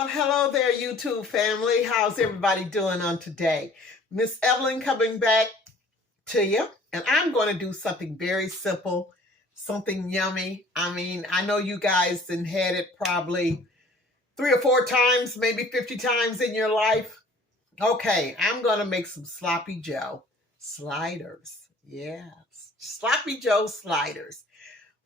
Well, hello there, YouTube family. How's everybody doing on today? Miss Evelyn coming back to you, and I'm going to do something very simple, something yummy. I know you guys have had it probably 3 or 4 times, maybe 50 times in your life. Okay, I'm going to make some Sloppy Joe sliders. Yes, Sloppy Joe sliders.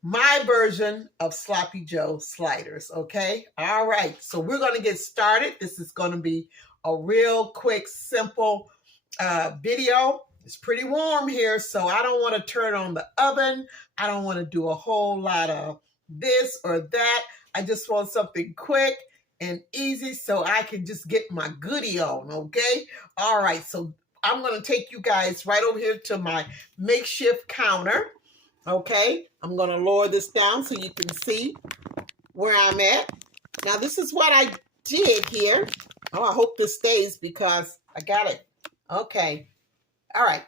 My version of Sloppy Joe sliders, okay? All right, so we're going to get started. This is going to be a real quick, simple video. It's pretty warm here, so I don't want to turn on the oven. I don't want to do a whole lot of this or that. I just want something quick and easy so I can just get my goodie on, okay? All right, so I'm going to take you guys right over here to my makeshift counter. Okay, I'm going to lower this down so you can see where I'm at. Now, this is what I did here. Oh, I hope this stays because I got it. Okay. All right.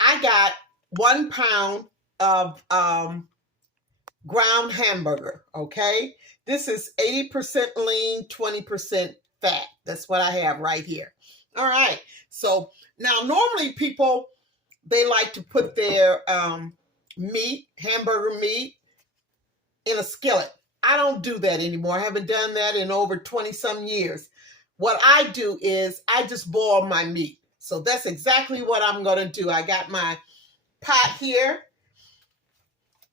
I got 1 pound of ground hamburger, okay? This is 80% lean, 20% fat. That's what I have right here. All right. So now normally people, they like to put their hamburger meat, in a skillet. I don't do that anymore. I haven't done that in over 20-some years. What I do is I just boil my meat. So that's exactly what I'm going to do. I got my pot here,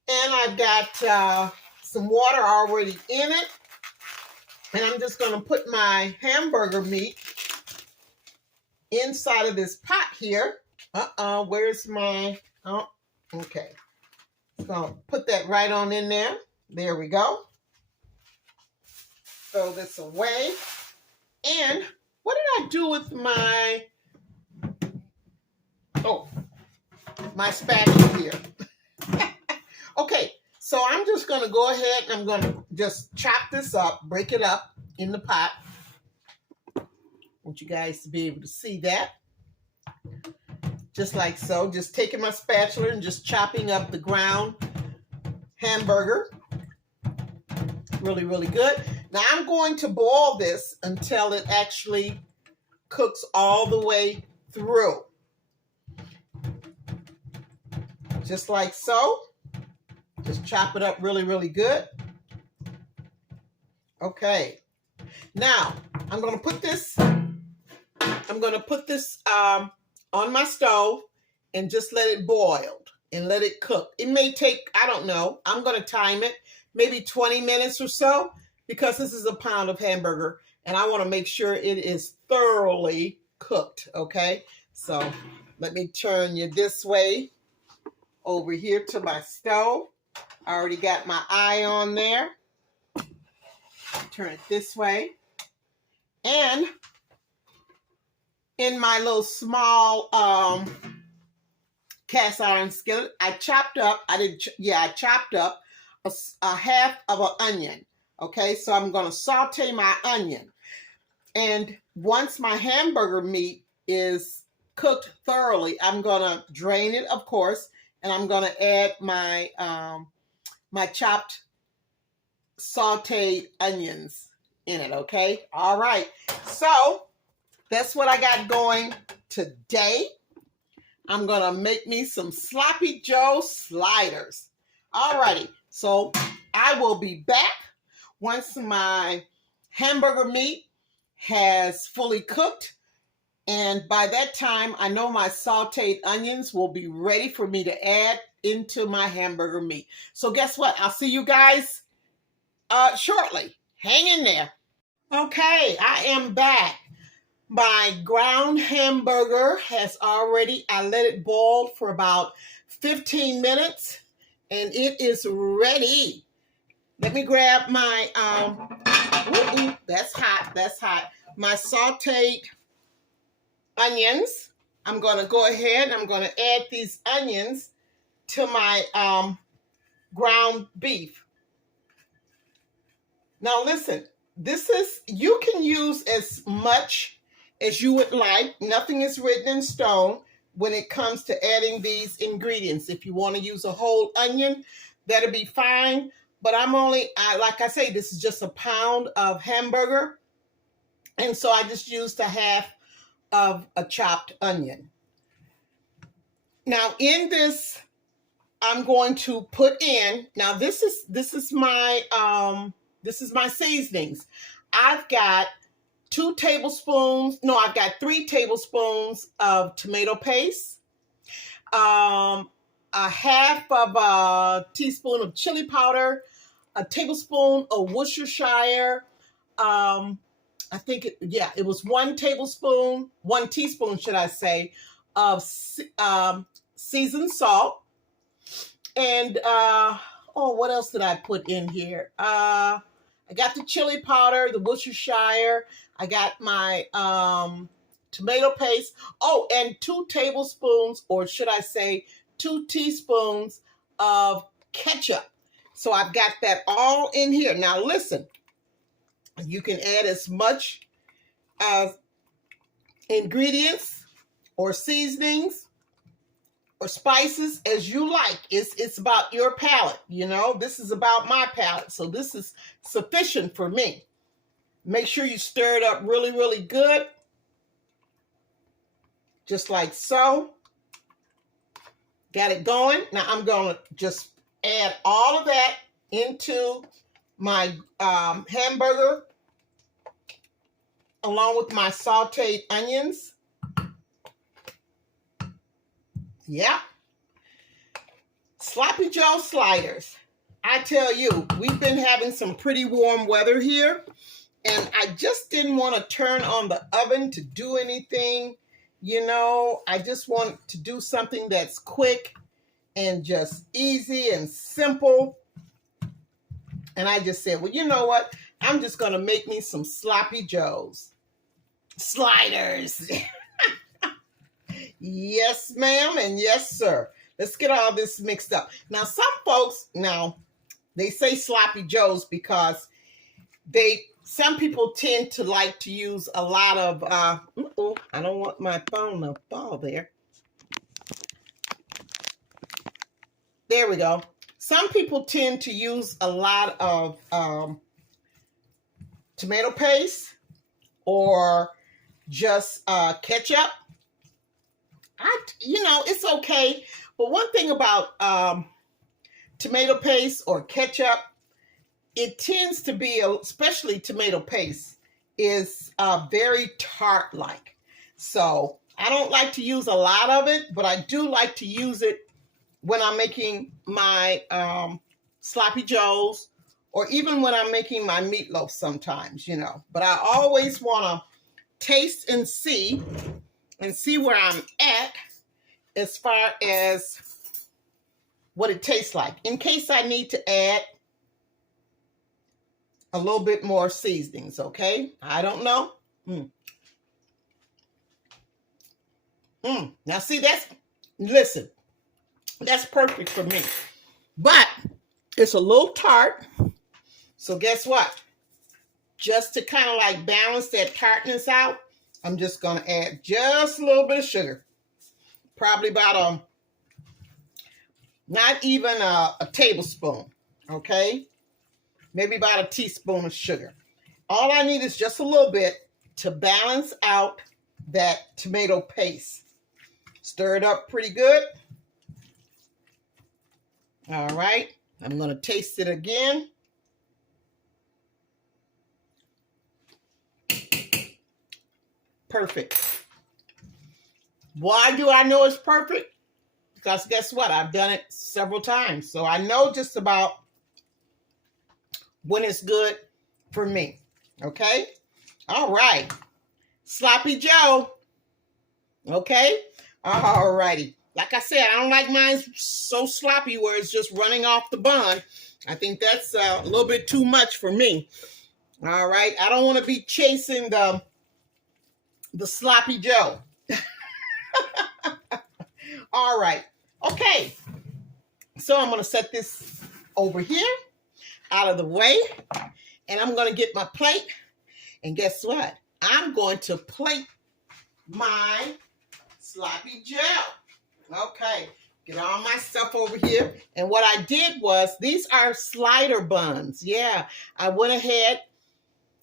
and I've got some water already in it. And I'm just going to put my hamburger meat inside of this pot here. Where's my, okay. So put that right on in there. There we go. Throw this away. And what did I do with my, my spatula here? Okay, so I'm just going to go ahead and I'm going to just chop this up, break it up in the pot. I want you guys to be able to see that. Just like so, just taking my spatula and just chopping up the ground hamburger. Really, really good. Now I'm going to boil this until it actually cooks all the way through. Just like so. Just chop it up really, really good. Okay. Now I'm going to put this on my stove and just let it boil and let it cook. It may take, I don't know, I'm going to time it, maybe 20 minutes or so, because this is a pound of hamburger and I want to make sure it is thoroughly cooked, okay? So let me turn you this way over here to my stove. I already got my eye on there. Turn it this way. And in my little small cast iron skillet, I chopped up a half of an onion. Okay, so I'm going to saute my onion. And once my hamburger meat is cooked thoroughly, I'm going to drain it, of course, and I'm going to add my my chopped sauteed onions in it, okay? All right, so that's what I got going today. I'm going to make me some Sloppy Joe sliders. All righty, so I will be back once my hamburger meat has fully cooked. And by that time, I know my sauteed onions will be ready for me to add into my hamburger meat. So guess what? I'll see you guys shortly. Hang in there. Okay, I am back. My ground hamburger has already, I let it boil for about 15 minutes and it is ready. Let me grab my, that's hot. My sauteed onions. I'm going to go ahead and I'm going to add these onions to my ground beef. Now listen, you can use as much as you would like. Nothing is written in stone when it comes to adding these ingredients. If you want to use a whole onion, that'll be fine. but like I say, this is just a pound of hamburger. And so I just used a half of a chopped onion. Now in this, I'm going to put in, now this is my seasonings. I've got 3 tablespoons of tomato paste, a half of a teaspoon of chili powder, a tablespoon of Worcestershire. I think it was 1 teaspoon, should I say, of seasoned salt. And what else did I put in here? I got the chili powder, the Worcestershire. I got my tomato paste. Oh, and 2 tablespoons, or should I say 2 teaspoons of ketchup. So I've got that all in here. Now listen, you can add as much ingredients or seasonings or spices as you like. It's about your palate, you know. This is about my palate, so this is sufficient for me. Make sure you stir it up really, really good, just like so. Got it going. Now I'm going to just add all of that into my hamburger, along with my sauteed onions. Yeah. Sloppy Joe sliders. I tell you, we've been having some pretty warm weather here, and I just didn't want to turn on the oven to do anything. You know, I just want to do something that's quick and just easy and simple. And I just said, well, you know what? I'm just going to make me some Sloppy Joes sliders. Yes, ma'am, and yes, sir. Let's get all this mixed up. Now, some folks, they say Sloppy Joes because some people tend to like to use a lot of, I don't want my phone to fall there. There we go. Some people tend to use a lot of tomato paste or just ketchup. It's okay. But one thing about tomato paste or ketchup, it tends to be, especially tomato paste, is very tart-like. So I don't like to use a lot of it, but I do like to use it when I'm making my Sloppy Joes, or even when I'm making my meatloaf sometimes, you know. But I always want to taste and see where I'm at as far as what it tastes like, in case I need to add a little bit more seasonings, okay? I don't know. Now see, that's perfect for me. But it's a little tart. So guess what? Just to kind of like balance that tartness out, I'm just going to add just a little bit of sugar. Probably about not even a tablespoon, okay? Maybe about a teaspoon of sugar. All I need is just a little bit to balance out that tomato paste. Stir it up pretty good. All right. I'm going to taste it again. Perfect. Why do I know it's perfect? Because guess what? I've done it several times. So I know just about when it's good for me. Okay? All right. Sloppy Joe. Okay? All righty. Like I said, I don't like mine so sloppy where it's just running off the bun. I think that's a little bit too much for me. All right? I don't want to be chasing the Sloppy Joe. All right. Okay. So I'm going to set this over here, out of the way, and I'm going to get my plate. And guess what? I'm going to plate my Sloppy Joe. Okay. Get all my stuff over here. And what I did was, these are slider buns. Yeah, I went ahead.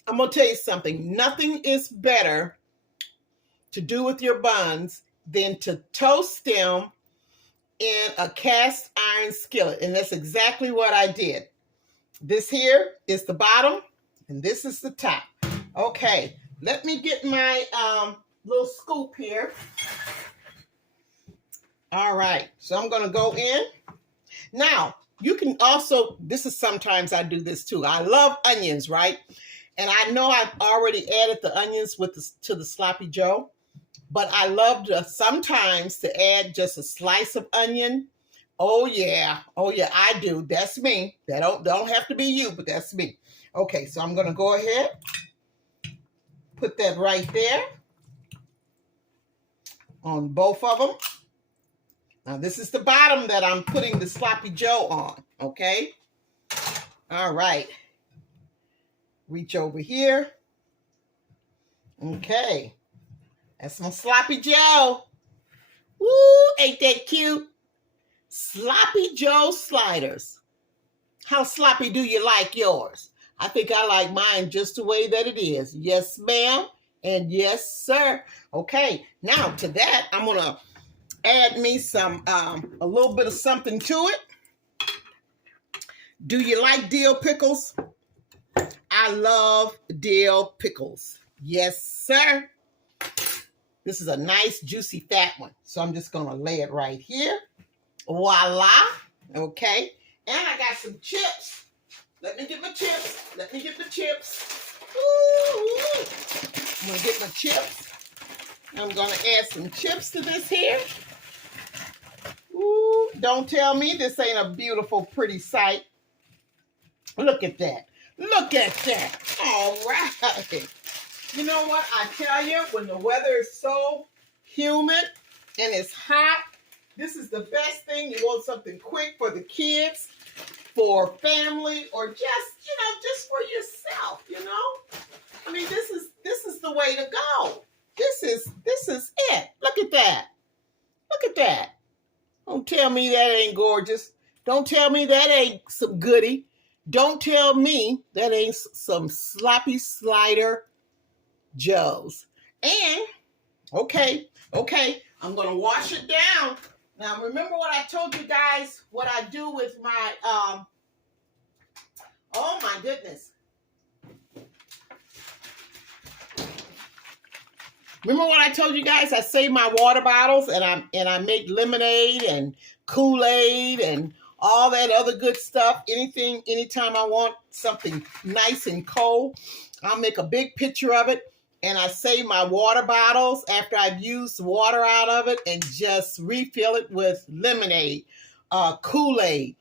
I'm going to tell you something. Nothing is better to do with your buns than to toast them in a cast iron skillet. And that's exactly what I did. This here is the bottom, and this is the top. Okay, let me get my little scoop here. All right, so I'm going to go in. Now, you can also, this is sometimes I do this too. I love onions, right? And I know I've already added the onions to the sloppy joe, but I love sometimes to add just a slice of onion. Oh yeah, I do. That's me. That don't have to be you, but that's me. Okay, so I'm going to go ahead, put that right there on both of them. Now, this is the bottom that I'm putting the sloppy joe on, okay? All right. Reach over here. Okay. That's my sloppy joe. Woo, ain't that cute? Sloppy joe sliders. How sloppy do you like yours? I think I like mine just the way that it is. Yes, ma'am, and yes, sir. Okay, now to that, I'm going to add me some, a little bit of something to it. Do you like dill pickles? I love dill pickles. Yes, sir. This is a nice, juicy, fat one. So I'm just going to lay it right here. Voila. Okay. And I got some chips. Let me get my chips. Let me get the chips. Ooh. I'm going to get my chips. I'm going to add some chips to this here. Ooh, don't tell me this ain't a beautiful, pretty sight. Look at that. Look at that. All right. You know what? I tell you, when the weather is so humid and it's hot, this is the best thing. You want something quick for the kids, for family, or just, just for yourself, I mean, this is the way to go. This is it. Look at that. Look at that. Don't tell me that ain't gorgeous. Don't tell me that ain't some goodie. Don't tell me that ain't some sloppy slider joes. And, okay, I'm going to wash it down. Now, remember what I told you guys, what I do with my, oh my goodness. Remember what I told you guys? I save my water bottles and I make lemonade and Kool-Aid and all that other good stuff. Anytime I want something nice and cold, I'll make a big picture of it and I save my water bottles after I've used water out of it and just refill it with lemonade, Kool-Aid,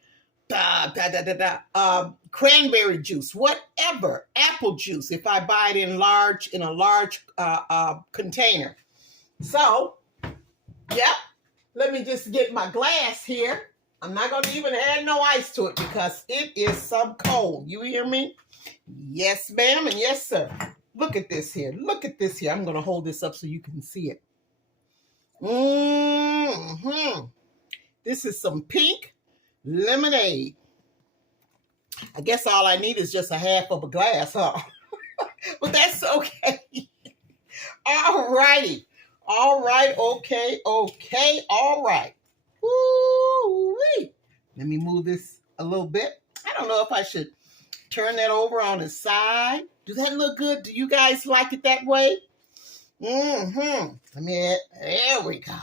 cranberry juice, whatever, apple juice, if I buy it in a large container. So, yep, let me just get my glass here. I'm not going to even add no ice to it because it is some cold. You hear me? Yes, ma'am, and yes, sir. Look at this here. Look at this here. I'm going to hold this up so you can see it. This is some pink lemonade. I guess all I need is just a half of a glass, huh? But that's okay. All righty. All right. Okay. All right. Woo-wee. Let me move this a little bit. I don't know if I should turn that over on the side. Does that look good? Do you guys like it that way? There we go.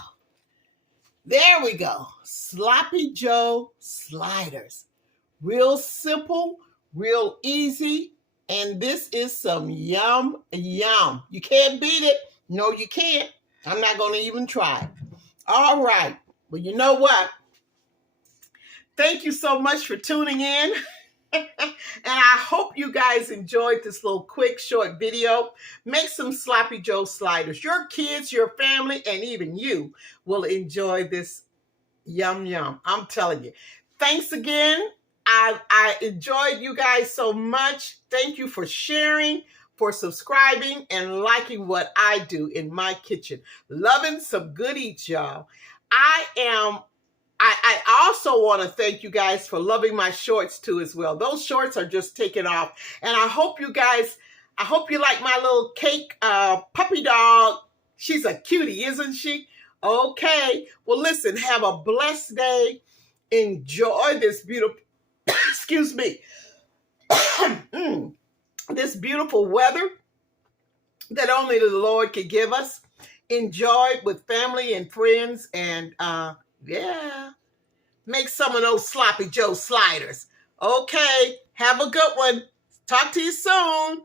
There we go. Sloppy Joe sliders. Real simple, real easy, and this is some yum. You can't beat it. No, you can't. I'm not going to even try. All right. Well, you know what? Thank you so much for tuning in. And I hope you guys enjoyed this little quick, short video. Make some Sloppy Joe sliders. Your kids, your family, and even you will enjoy this yum. I'm telling you. Thanks again. I enjoyed you guys so much. Thank you for sharing, for subscribing, and liking what I do in my kitchen. Loving some good eats, y'all. I am I also want to thank you guys for loving my shorts too as well. Those shorts are just taking off. And I hope you guys, I hope you like my little cake puppy dog. She's a cutie, isn't she? Okay. Well, listen, have a blessed day. Enjoy this beautiful, excuse me, this beautiful weather that only the Lord could give us. Enjoy it with family and friends, and yeah, make some of those sloppy Joe sliders. Okay, have a good one. Talk to you soon.